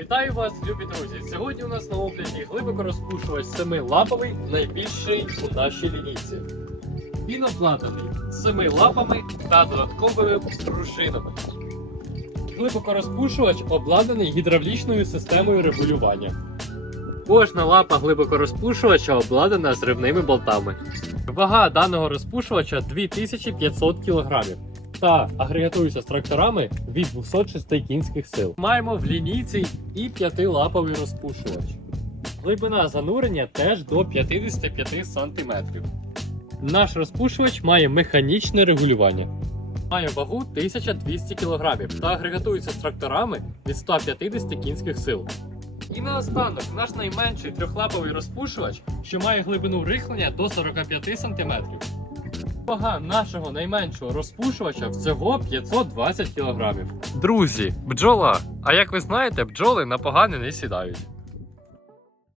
Вітаю вас, любі друзі! Сьогодні у нас на огляді глибоко розпушувач семилаповий, найбільший у нашій лінійці. Він обладнаний семи лапами та додатковими пружинами. Глибоко розпушувач обладнаний гідравлічною системою регулювання. Кожна лапа глибокорозпушувача обладнана зривними болтами. Вага даного розпушувача 2500 кг та агрегатується з тракторами від 206 кінських сил. Маємо в лінійці і п'ятилаповий розпушувач. Глибина занурення теж до 55 см. Наш розпушувач має механічне регулювання. Має вагу 1200 кг та агрегатується з тракторами від 150 кінських сил. І наостанок наш найменший трьохлаповий розпушувач, що має глибину рихлення до 45 см. Вага нашого найменшого розпушувача всього 520 кг. Друзі, бджола! А як ви знаєте, бджоли на погане не сідають.